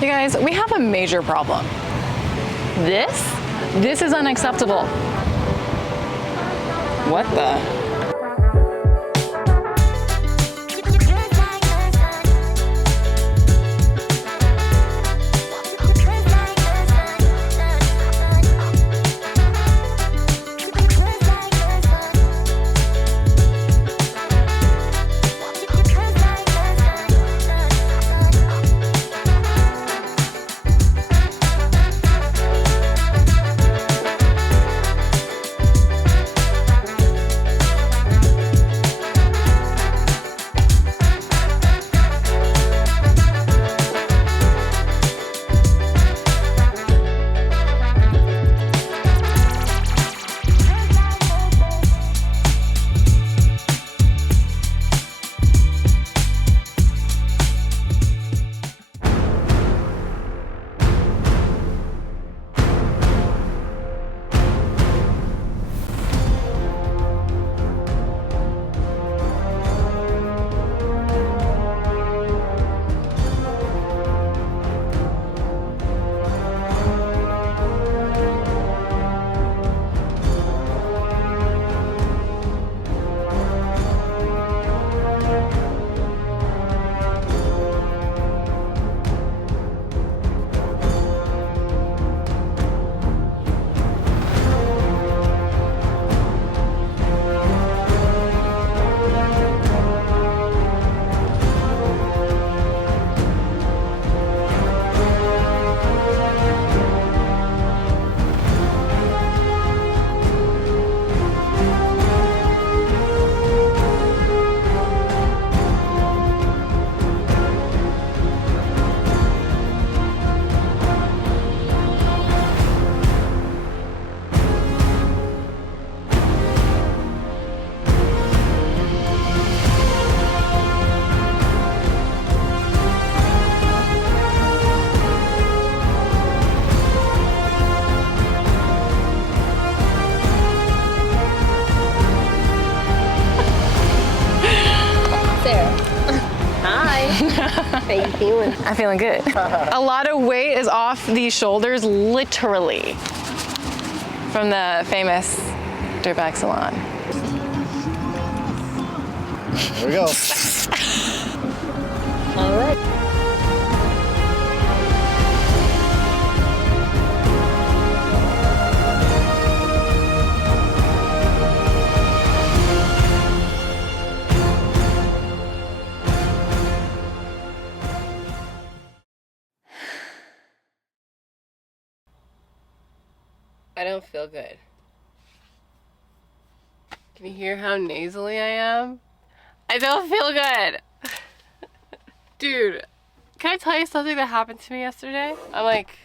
You guys, we have a major problem. This is unacceptable. What the? How you feeling? I'm feeling good. A lot of weight is off these shoulders, literally, from the famous dirtbag salon. There we go. All right. I don't feel good. Can you hear how nasally I am? I don't feel good. Dude, can I tell you something that happened to me yesterday? I'm like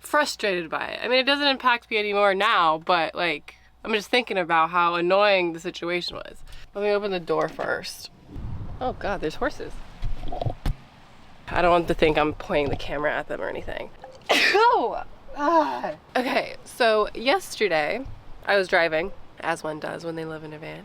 frustrated by it. I mean, it doesn't impact me anymore now, but like, I'm just thinking about how annoying the situation was. Let me open the door first. Oh God, there's horses. I don't want to think I'm pointing the camera at them or anything. Oh! Ah. Okay, so yesterday I was driving, as one does when they live in a van,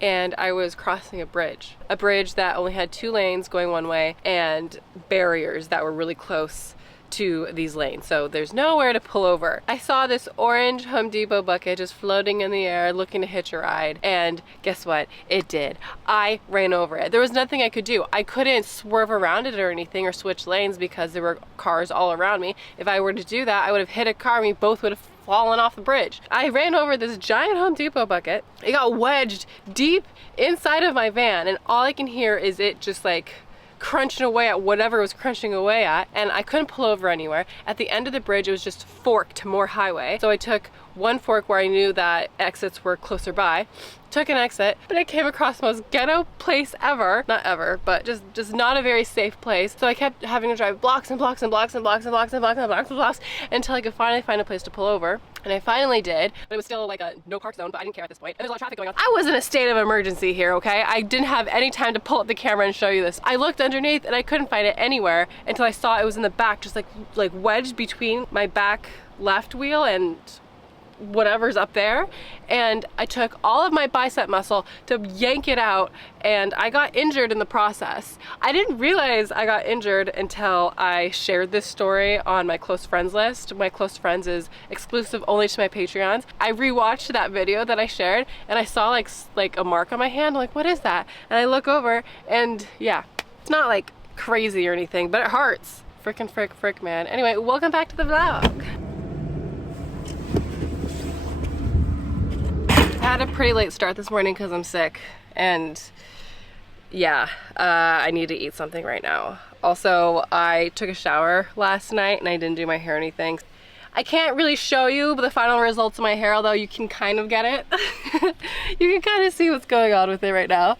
and I was crossing a bridge that only had 2 lanes going one way and barriers that were really close to these lanes, so there's nowhere to pull over. I saw this orange Home Depot bucket just floating in the air looking to hitch a ride, and guess what? It did. I ran over it. There was nothing I could do. I couldn't swerve around it or anything or switch lanes because there were cars all around me. If I were to do that, I would have hit a car and we both would have fallen off the bridge. I ran over this giant Home Depot bucket. It got wedged deep inside of my van, and all I can hear is it just like crunching away at whatever it was crunching away at, and I couldn't pull over anywhere. At the end of the bridge, it was just forked to more highway. So I took one fork where I knew that exits were closer by, took an exit, but I came across the most ghetto place ever. Not ever, but just not a very safe place. So I kept having to drive blocks and blocks and blocks and blocks and blocks and blocks and blocks and blocks until I could finally find a place to pull over. And I finally did, but it was still like a no park zone, but I didn't care at this point. And there's a lot of traffic going on. I was in a state of emergency here, okay? I didn't have any time to pull up the camera and show you this. I looked underneath and I couldn't find it anywhere until I saw it was in the back, just like wedged between my back left wheel and whatever's up there, and I took all of my bicep muscle to yank it out, and I got injured in the process. I didn't realize I got injured until I shared this story on my close friends list. My close friends is exclusive only to my Patreons. I rewatched that video that I shared, and I saw like a mark on my hand. I'm like, what is that? And I look over, and yeah, it's not like crazy or anything, but it hurts. Frickin' frick, man. Anyway, welcome back to the vlog. I had a pretty late start this morning because I'm sick, and yeah, I need to eat something right now. Also, I took a shower last night and I didn't do my hair or anything. I can't really show you the final results of my hair, although you can kind of get it. You can kind of see what's going on with it right now.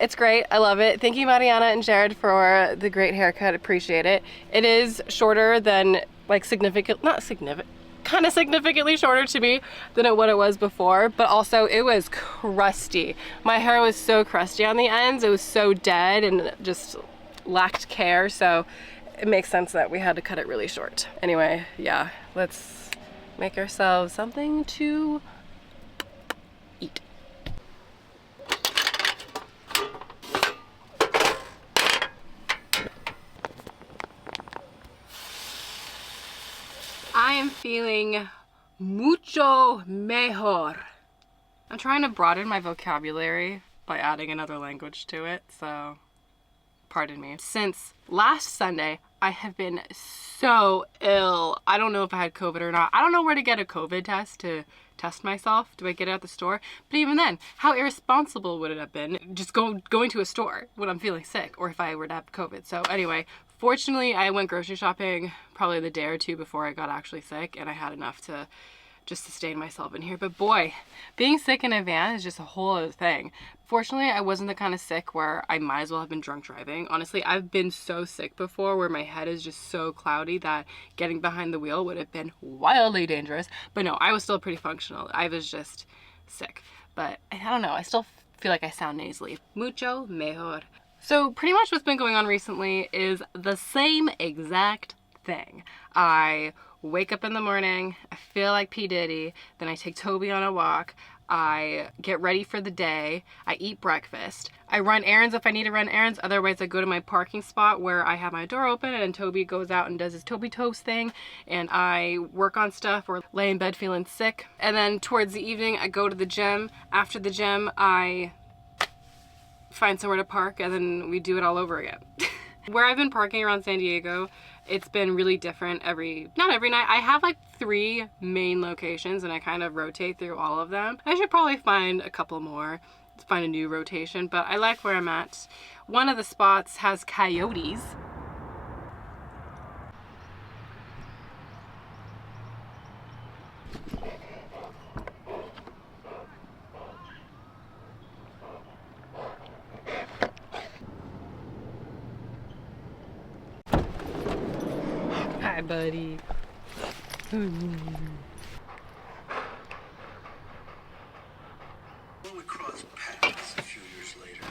It's great, I love it. Thank you, Mariana and Jared, for the great haircut, appreciate it. It is shorter than, like, kind of significantly shorter to me than what it was before, but also it was crusty. My hair was so crusty on the ends, it was so dead and just lacked care, so it makes sense that we had to cut it really short. Anyway, yeah, let's make ourselves something to eat. I am feeling mucho mejor. I'm trying to broaden my vocabulary by adding another language to it, so pardon me. Since last Sunday, I have been so ill. I don't know if I had COVID or not. I don't know where to get a COVID test to test myself. Do I get it at the store? But even then, how irresponsible would it have been just going to a store when I'm feeling sick, or if I were to have COVID? So anyway, fortunately, I went grocery shopping probably the day or two before I got actually sick, and I had enough to just sustain myself in here. But boy, being sick in a van is just a whole other thing. Fortunately, I wasn't the kind of sick where I might as well have been drunk driving. Honestly, I've been so sick before where my head is just so cloudy that getting behind the wheel would have been wildly dangerous. But no, I was still pretty functional. I was just sick. But I don't know, I still feel like I sound nasally. Mucho mejor. So pretty much what's been going on recently is the same exact thing. I wake up in the morning, I feel like P. Diddy, then I take Toby on a walk, I get ready for the day, I eat breakfast, I run errands if I need to run errands, otherwise I go to my parking spot where I have my door open and Toby goes out and does his Toby Toast thing, and I work on stuff or lay in bed feeling sick. And then towards the evening I go to the gym. After the gym I find somewhere to park, and then we do it all over again. Where I've been parking around San Diego, it's been really different not every night. I have like 3 main locations and I kind of rotate through all of them. I should probably find a couple more, find a new rotation, but I like where I'm at. One of the spots has coyotes. Hi, buddy. When we crossed paths a few years later,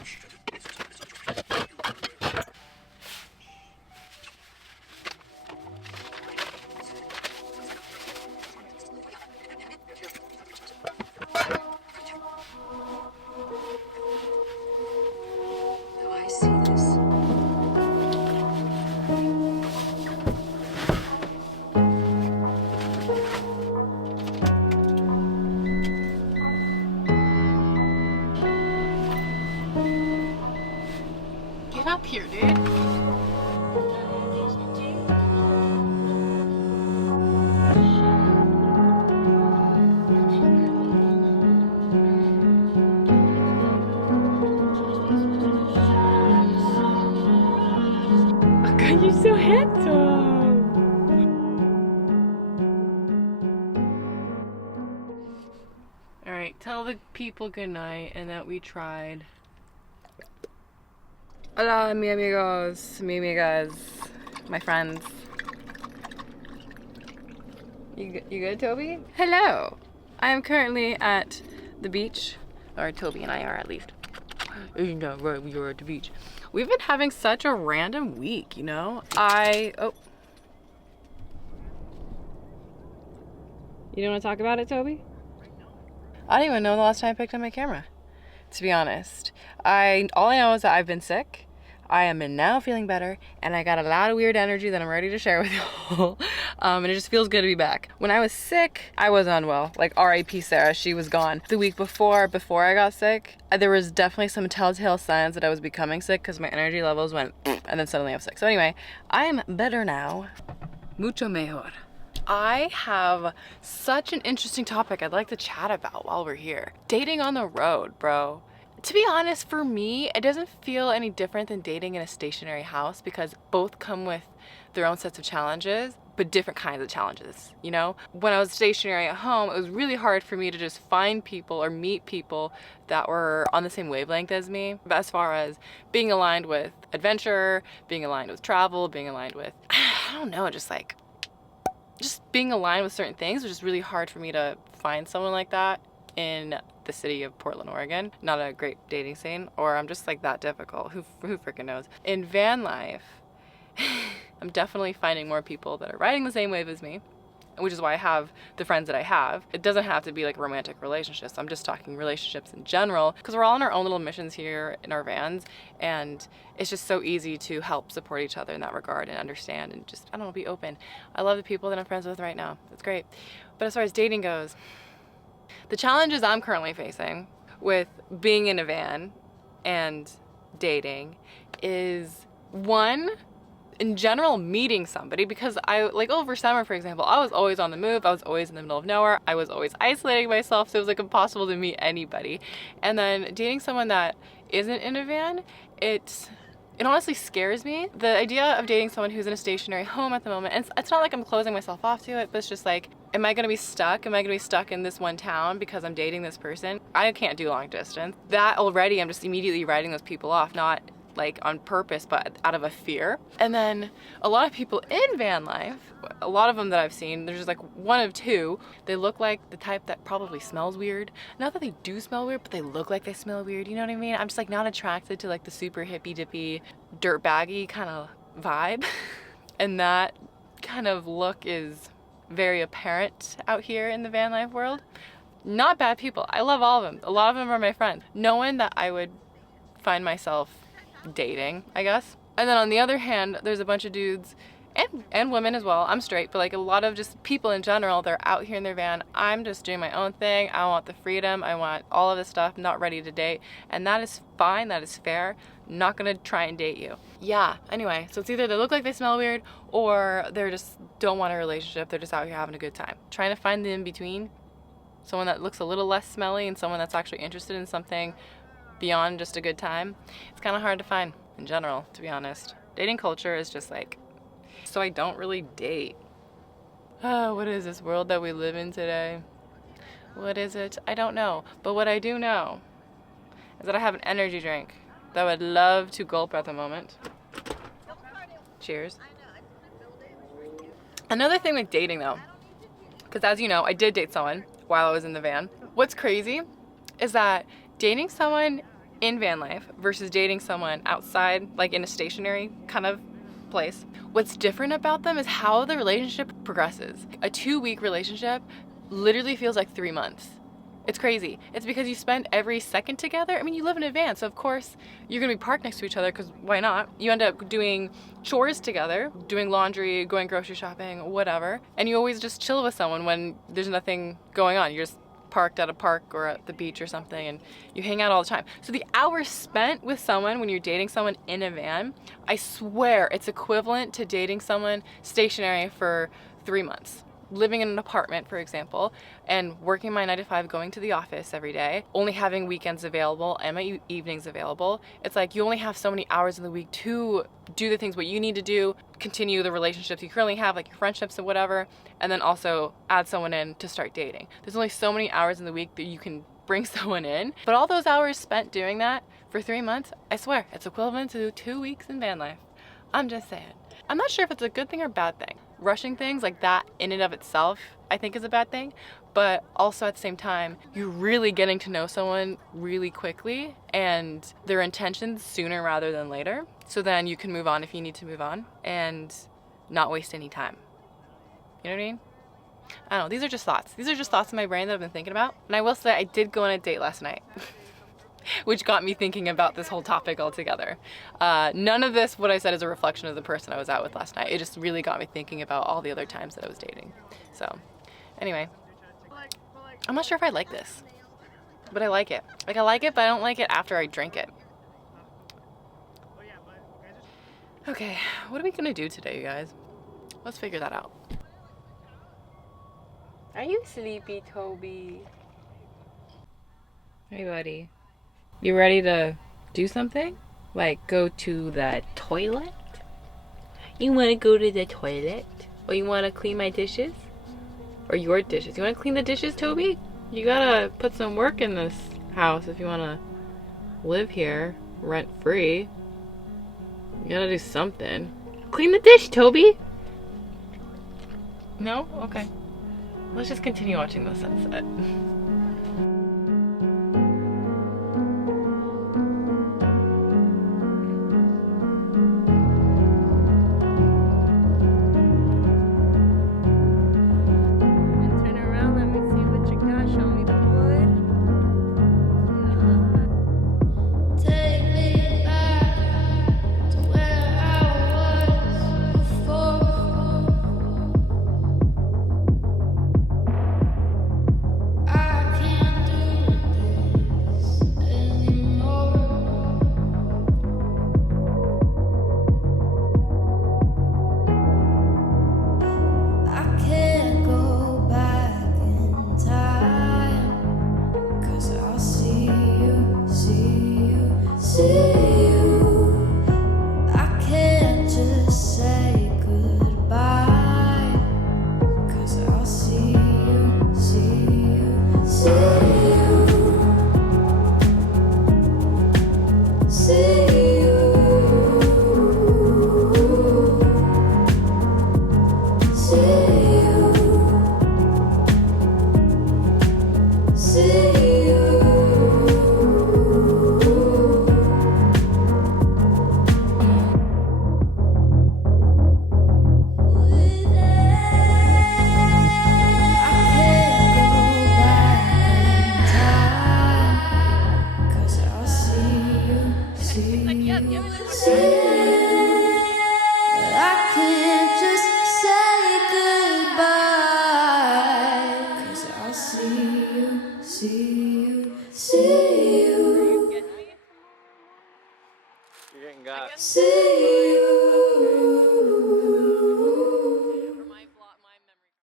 Oh, I see this. Get up here, dude. Oh God, you're so handsome. All right, tell the people good night and that we tried. Hola, mi amigos, mi amigas, my friends. You good, Toby? Hello. I am currently at the beach, or Toby and I are at least. You know, right, we are at the beach. We've been having such a random week, you know? You don't want to talk about it, Toby? I don't even know the last time I picked up my camera, to be honest. All I know is that I've been sick. I am now feeling better, and I got a lot of weird energy that I'm ready to share with you all. And it just feels good to be back. When I was sick, I was unwell. Like R.I.P. Sarah, she was gone. The week before I got sick, there was definitely some telltale signs that I was becoming sick because my energy levels went and then suddenly I was sick. So anyway, I'm better now. Mucho mejor. I have such an interesting topic I'd like to chat about while we're here. Dating on the road, bro. To be honest, for me, it doesn't feel any different than dating in a stationary house because both come with their own sets of challenges, but different kinds of challenges, you know? When I was stationary at home, it was really hard for me to just find people or meet people that were on the same wavelength as me, as far as being aligned with adventure, being aligned with travel, being aligned with, I don't know, just being aligned with certain things was just really hard for me to find someone like that in the city of Portland, Oregon. Not a great dating scene, or I'm just like that difficult. Who freaking knows? In van life, I'm definitely finding more people that are riding the same wave as me, which is why I have the friends that I have. It doesn't have to be like romantic relationships. I'm just talking relationships in general, because we're all on our own little missions here in our vans, and it's just so easy to help support each other in that regard and understand and just, I don't know, be open. I love the people that I'm friends with right now. It's great. But as far as dating goes, the challenges I'm currently facing with being in a van and dating is, one, in general, meeting somebody, because I, like over summer, for example, I was always on the move. I was always in the middle of nowhere. I was always isolating myself, so it was like impossible to meet anybody. And then dating someone that isn't in a van, it honestly scares me. The idea of dating someone who's in a stationary home at the moment, and it's not like I'm closing myself off to it, but it's just like, am I gonna be stuck? Am I gonna be stuck in this one town because I'm dating this person? I can't do long distance. That already, I'm just immediately writing those people off, not like on purpose, but out of a fear. And then a lot of people in van life, a lot of them that I've seen, there's just like one of two. They look like the type that probably smells weird. Not that they do smell weird, but they look like they smell weird. You know what I mean? I'm just like not attracted to like the super hippy dippy, dirt baggy kind of vibe. And that kind of look is very apparent out here in the van life world. Not bad people. I love all of them. A lot of them are my friends. No one that I would find myself dating, I guess. And then on the other hand, there's a bunch of dudes and women as well. I'm straight, but like a lot of just people in general, they're out here in their van. I'm just doing my own thing. I want the freedom. I want all of this stuff. I'm not ready to date. And that is fine. That is fair. Not gonna try and date you. Yeah, anyway, so it's either they look like they smell weird or they're just don't want a relationship. They're just out here having a good time. Trying to find the in between. Someone that looks a little less smelly and someone that's actually interested in something beyond just a good time. It's kind of hard to find in general, to be honest. Dating culture is just like, so I don't really date. Oh, what is this world that we live in today? What is it? I don't know. But what I do know is that I have an energy drink that I would love to gulp at the moment. Cheers. Another thing with dating though, because as you know, I did date someone while I was in the van. What's crazy is that dating someone in van life versus dating someone outside, like in a stationary kind of place, what's different about them is how the relationship progresses. A 2-week relationship literally feels like 3 months. It's crazy. It's because you spend every second together. I mean, you live in a van, so of course you're gonna be parked next to each other, because why not? You end up doing chores together, doing laundry, going grocery shopping, whatever, and you always just chill with someone when there's nothing going on. You're just parked at a park or at the beach or something, and you hang out all the time. So the hours spent with someone when you're dating someone in a van, I swear it's equivalent to dating someone stationary for 3 months. Living in an apartment, for example, and working my 9 to 5, going to the office every day, only having weekends available and my evenings available. It's like you only have so many hours in the week to do the things what you need to do, continue the relationships you currently have, like your friendships and whatever, and then also add someone in to start dating. There's only so many hours in the week that you can bring someone in, but all those hours spent doing that for 3 months, I swear, it's equivalent to 2 weeks in van life. I'm just saying. I'm not sure if it's a good thing or bad thing. Rushing things like that in and of itself, I think is a bad thing, but also at the same time, you're really getting to know someone really quickly and their intentions sooner rather than later. So then you can move on if you need to move on and not waste any time. You know what I mean? I don't know. These are just thoughts. These are just thoughts in my brain that I've been thinking about. And I will say I did go on a date last night, which got me thinking about this whole topic altogether. None of this, what I said, is a reflection of the person I was out with last night. It just really got me thinking about all the other times that I was dating. So, anyway, I'm not sure if I like this, but I like it. Like, I like it, but I don't like it after I drink it. Okay, what are we gonna do today, you guys? Let's figure that out. Are you sleepy, Toby? Hey, buddy. You ready to do something? Like go to the toilet? You want to go to the toilet? Or you want to clean my dishes? Or your dishes? You want to clean the dishes, Toby? You gotta put some work in this house if you want to live here rent free. You gotta do something. Clean the dish, Toby! No? Okay. Let's just continue watching the sunset. Turn around, let me see what you got. Show me the wood. Take me back to where I was before. I can't do this anymore. I can't go back in time. 'Cause I'll see you, see you, see you. I can't just say goodbye. 'Cause I'll see you, see you, see you. See you. See you. See you. I can't go back in time. 'Cause I'll see you, see you, see you. I can't just say goodbye. 'Cause I'll see you, see you, see you. You're getting got. See